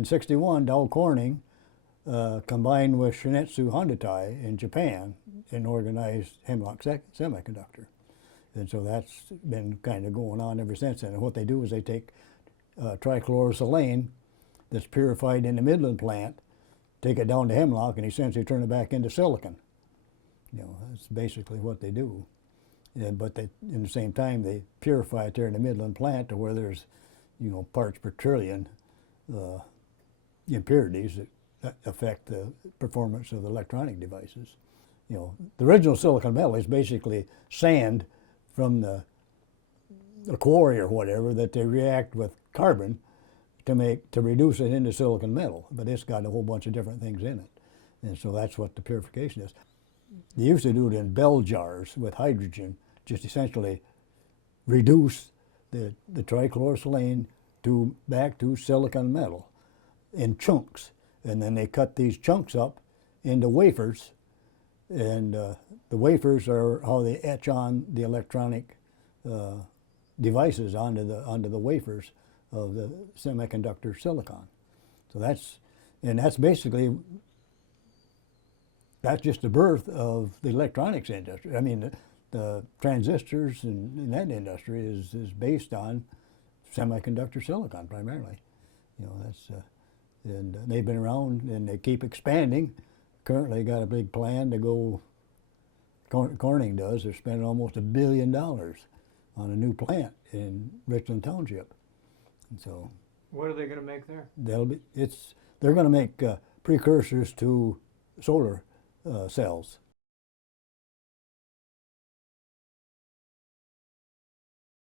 in '61, Dow Corning combined with Shinetsu Hondatai in Japan and organized Hemlock Semiconductor. And so that's been kind of going on ever since then. And what they do is they take trichlorosilane that's purified in the Midland plant, take it down to Hemlock, and essentially turn it back into silicon. You know, that's basically what they do. But they, in the same time, they purify it there in the Midland plant to where there's, you know, parts per trillion impurities that affect the performance of the electronic devices. You know, the original silicon metal is basically sand from the quarry or whatever that they react with carbon to reduce it into silicon metal, but it's got a whole bunch of different things in it, and so that's what the purification is. They used to do it in bell jars with hydrogen, just essentially reduce the trichlorosilane back to silicon metal in chunks, and then they cut these chunks up into wafers, and the wafers are how they etch on the electronic devices onto the wafers of the semiconductor silicon. So that's basically, that's just the birth of the electronics industry. I mean, the transistors in that industry is based on semiconductor silicon primarily. You know, that's and they've been around and they keep expanding. Currently got a big plan to go, Corning does, they're spending almost $1 billion on a new plant in Richland Township. And so, what are they going to make there? They're going to make precursors to solar cells.